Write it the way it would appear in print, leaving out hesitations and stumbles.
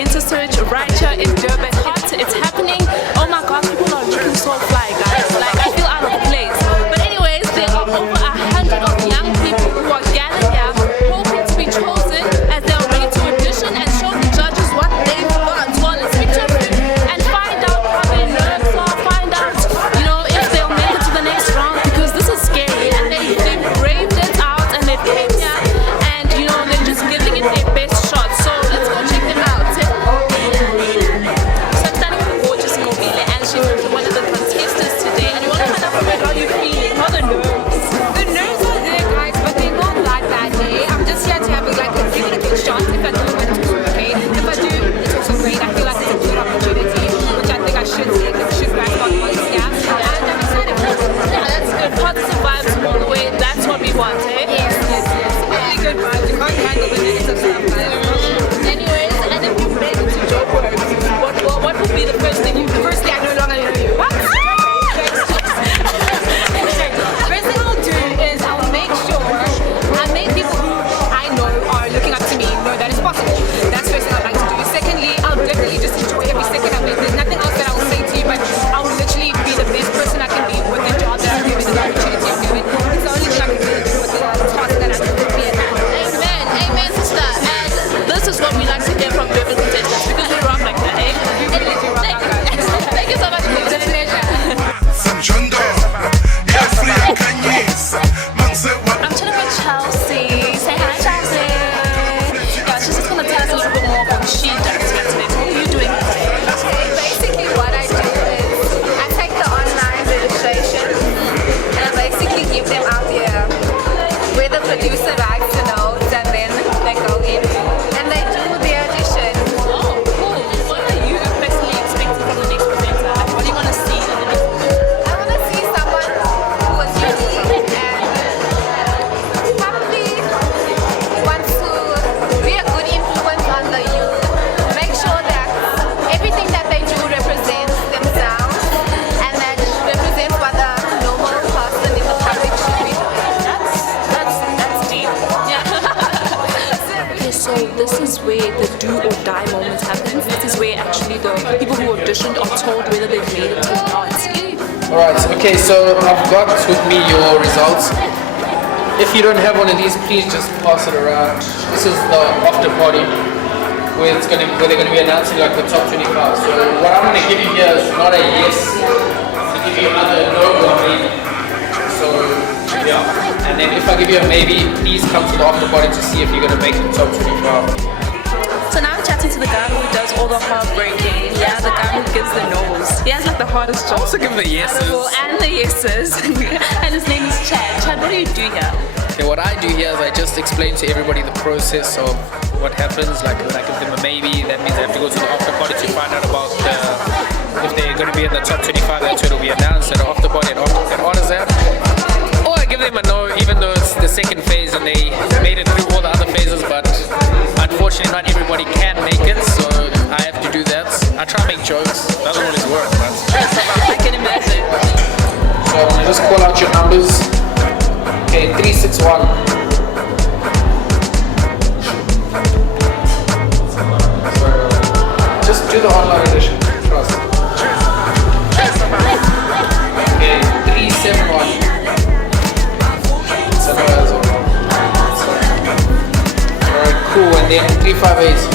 presenter search right here in Durban. Hot, it's happening. Oh my God, people are looking so fly, guys. Like, I feel out of place. But anyways, there are over 100 of young people who are gathered here, hoping to be chosen as they are ready to audition and show the judges what they've got. Well, let's speak to them and find out how their nerves are, find out, you know, if they'll make it to the next round, because this is scary. And they've braved it out and they came here and, you know, they're just giving it their best shot. So let's go check them out. So I'm standing with gorgeous Mobile and she's one of the contestants today. And you want to find out from her, how you feeling? How the nerves? The nerves are there, guys, but they're not like that day. I'm just here to have it, like, give it a good shot. If I do, it's okay. If I do, it's also great. I feel like it's a good opportunity, which I think I should take. I should grasp on once, yeah. And I'm excited for it. Yeah, that's good. Positive vibes all the way. That's what we want, eh? Yes. Really good vibes. You can't handle the negative stuff, guys. Anyways, and if you're ready to joke words, what would be the first thing you do? Firstly, I no longer know you. What? First thing I'll do is I'll make sure I make people who I know are looking up to me know that it's possible. That's the first thing I'd like to do. Secondly, I'll definitely just enjoy every second of it. There's nothing else that I will say to you, but I will literally be the best person I can be with the job that I'm doing, the opportunity I'm doing. It's the only thing I can do with the task that I'm doing. Amen, amen, sister. And this is what we like to hear from Durban contestants, because we rock like that, eh? Thank you so much for It's a pleasure. I'm chilling with Chelsea. Say hi, Chelsea. Yeah, she's just gonna tell us a little bit more about what she does here today. What are you doing today? Basically what I do is I take the online registration and I basically give them out here where the producer writes the notes and then they go in and they do the audition. Oh, cool. What are you personally expecting from the next presenter? Like, what do you want to see in the next presenter? I want to see someone who is unique and probably wants to be a good influence on the youth. Make sure that everything that they do represents themselves and that represents what a normal person in the public should be doing. That's deep. Yeah. Okay, so this is where the do or die moment happens. This is where actually the people who auditioned are told whether they've made it or not. Alright, okay, so I've got with me your results. If you don't have one of these, please just pass it around. This is the after party where they're gonna be announcing like the top 25. So what I'm gonna give you here is not a yes, to give you either a no or a maybe. So yeah. And then if I give you a maybe, please come to the after party to see if you're gonna make the top 25. So now I'm chatting to the guy who does all the heartbreaking. Yeah, the guy who gives the no's. He has like the hardest job. Also give the yeses. And the yeses. And his name is Chad. Chad, what do you do here? Okay, what I do here is I just explain to everybody the process of what happens. Like when I give them a maybe, that means I have to go to the after party to find out about if they're going to be in the top 25. That's where it'll be announced at the after party and honors that. Or I give them a no, even though it's the second phase and they made it through all the other phases, but unfortunately not everybody can make it, so I have to do that. I try to make jokes, doesn't always work, but I can imagine. so I'm gonna just call out your numbers. Okay, 361. Just do the online edition. Trust. Okay, 371. Alright, cool. And then 358.